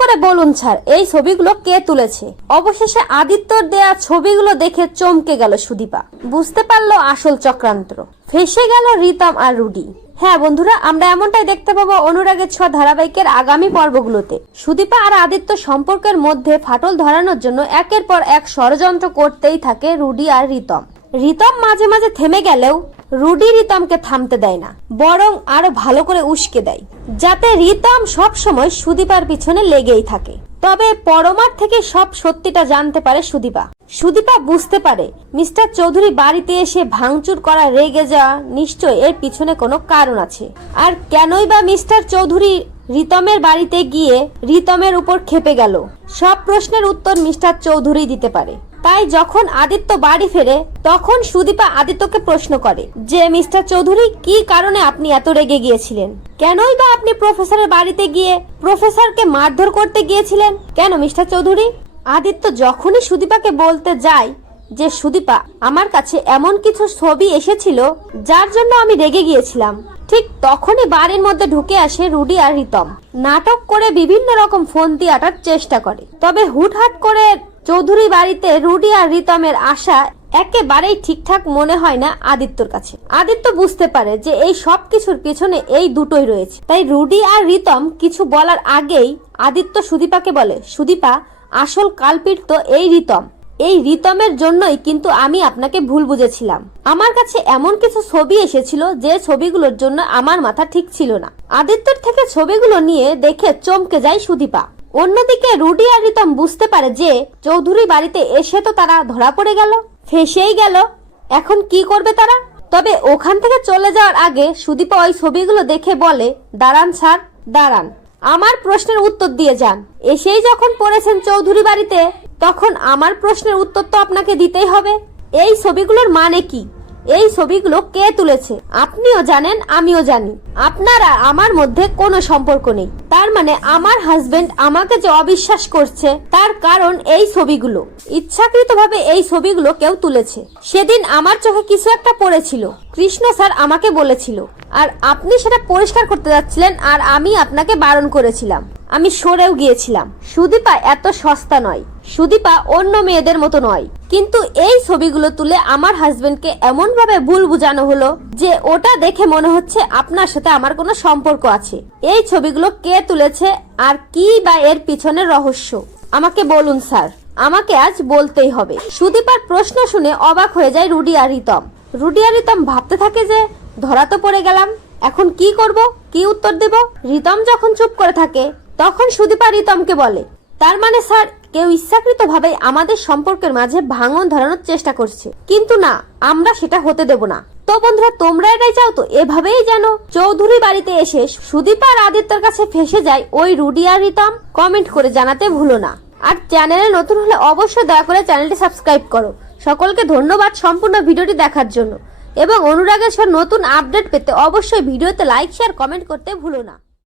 করে বলুন স্যার, এই ছবিগুলো কে তুলেছে? অবশেষে আদিত্যর দেয়া ছবিগুলো দেখে চমকে গেল সুদীপা। বুঝতে পারল আসল চক্রান্ত। ফেসে গেল রিতম আর রুডি। হ্যাঁ বন্ধুরা, আমরা এমনটাই দেখতে পাবো অনুরাগের ছোঁয়া ধারাবাহিকের আগামী পর্বগুলোতে। সুদীপা আর আদিত্য সম্পর্কের মধ্যে ফাটল ধরানোর জন্য একের পর এক ষড়যন্ত্র করতেই থাকে রুডি আর রিতম। রিতম মাঝে মাঝে থেমে গেলেও রুডি রিতমকে থামতে দেয় না, বরং আরও ভালো করে উস্কে দেয়, যাতে রিতম সব সময় সুদীপার পিছনে লেগেই থাকে। তবে পরমার থেকে সব সত্যিটা জানতে পারে সুদীপা। সুদীপা বুঝতে পারে, মিস্টার চৌধুরী বাড়িতে এসে ভাঙচুর করা রেগে যাওয়া নিশ্চয় এর পিছনে কোনো কারণ আছে। আর কেনই বা মিস্টার চৌধুরী রিতমের বাড়িতে গিয়ে রিতমের উপর খেপে গেল? সব প্রশ্নের উত্তর মিস্টার চৌধুরী দিতে পারে। তাই যখন আদিত্য বাড়ি ফেরে, তখন সুদীপা আদিত্যকে প্রশ্ন করে, যে মিস্টার চৌধুরী, কি কারণে আপনি এত রেগে গিয়েছিলেন? কেনই বা আপনি প্রফেসরের বাড়িতে গিয়ে প্রফেসরকে মারধর করতে গিয়েছিলেন? কেন, মিস্টার চৌধুরী? আদিত্য যখনই সুদীপাকে বলতে যায় যে, সুদীপা, আমার কাছে এমন কিছু ছবি এসেছিল যার জন্য আমি রেগে গিয়েছিলাম। ঠিক তখনই বাড়ির মধ্যে ঢুকে আসে রুডি আর রিতম। নাটক করে বিভিন্ন রকম ফোন দিয়ে আটার চেষ্টা করে। তবে হুটহাট করে চৌধুরী বাড়িতে রুডি আর রিতমের আশা একেবারেই ঠিকঠাক মনে হয় না আদিত্যর কাছে। আদিত্য বুঝতে পারে যে এই সব কিছুর পেছনে এই দুটোই রয়েছে। তাই রুডি আর রিতম কিছু বলার আগেই আদিত্য সুদীপাকে বলে, সুদীপা, আসল কালপিট তো এই রিতম। এই রিতমের জন্যই কিন্তু আমি আপনাকে ভুল বুঝেছিলাম। আমার কাছে এমন কিছু ছবি এসেছিল যে ছবিগুলোর জন্য আমার মাথা ঠিক ছিল না। আদিত্যর থেকে ছবিগুলো নিয়ে দেখে চমকে যায় সুদীপা। অন্যদিকে রুডি আর রিতম বুঝতে পারে যে চৌধুরী বাড়িতে এসে তো তারা ধরা পড়ে গেল, ফেসেই গেল। এখন কি করবে তারা? তবে ওখান থেকে চলে যাওয়ার আগে সুদীপা ওই ছবিগুলো দেখে বলে, দাঁড়ান স্যার, দাঁড়ান। আমার প্রশ্নের উত্তর দিয়ে যান। এসেই যখন পড়েছেন চৌধুরী বাড়িতে, তখন আমার প্রশ্নের উত্তর তো আপনাকে দিতেই হবে। এই ছবিগুলোর মানে কি? এই ছবিগুলো কে তুলেছে? আপনিও জানেন, আমিও জানি। আপনার আমার মধ্যে কোনো সম্পর্ক নেই। তার মানে আমার হাজবেন্ড আমাকে যে অবিশ্বাস করছে, তার কারণ এই ছবিগুলো। ইচ্ছাকৃতভাবে এই ছবিগুলো কেউ তুলেছে। সেদিন আমার চোখে কিছু একটা পড়েছিল। কৃষ্ণ স্যার আমাকে বলেছিল, আর আপনি সেটা পরিষ্কার করতে যাচ্ছিলেন, আর আমি আপনাকে বারণ করেছিলাম। আমি সরেও গিয়েছিলাম। সুদীপা এত সস্তা নয়। সুদীপা অন্য মেয়েদের মতো নয়। কিন্তু এই ছবিগুলো তুলে আমার হাজবেন্ডকে এমন ভাবে ভুল বুঝানো হলো যে ওটা দেখে মনে হচ্ছে আপনার সাথে আমার কোনো সম্পর্ক আছে। এই ছবিগুলো কে তুলেছে আর কি বা এর পিছনের রহস্য? আমাকে বলুন, স্যার। আমাকে আজ বলতেই হবে। সুদীপার প্রশ্ন শুনে অবাক হয়ে যায় রুডি আর রিতম। রুডি আর রিতম ভাবতে থাকে যে, ধরা তো পড়ে গেলাম, এখন কি করব, কি উত্তর দেব? রিতম যখন চুপ করে থাকে, তখন সুদীপা রিতমকে বলে, তার মানে স্যার কেউ ইচ্ছাকৃতভাবে আমাদের সম্পর্কের মাঝে ভাঙন ধরানোর চেষ্টা করছে। কিন্তু না, আমরা সেটা হতে দেব না। তো বন্ধুরা, তোমরা এটাই চাও তো? এভাবেই যেন চৌধুরী বাড়িতে এসে সুদীপ আর আদিত্যর কাছে ফেসে যায় ওই রুডি আর রিতম, কমেন্ট করে জানাতে ভুলো না। আর চ্যানেলে নতুন হলে অবশ্যই দয়া করে চ্যানেলটি সাবস্ক্রাইব করো। সকলকে ধন্যবাদ সম্পূর্ণ ভিডিওটি দেখার জন্য। এবং অনুরাগের সব নতুন আপডেট পেতে অবশ্যই ভিডিওতে লাইক, শেয়ার, কমেন্ট করতে ভুলো না।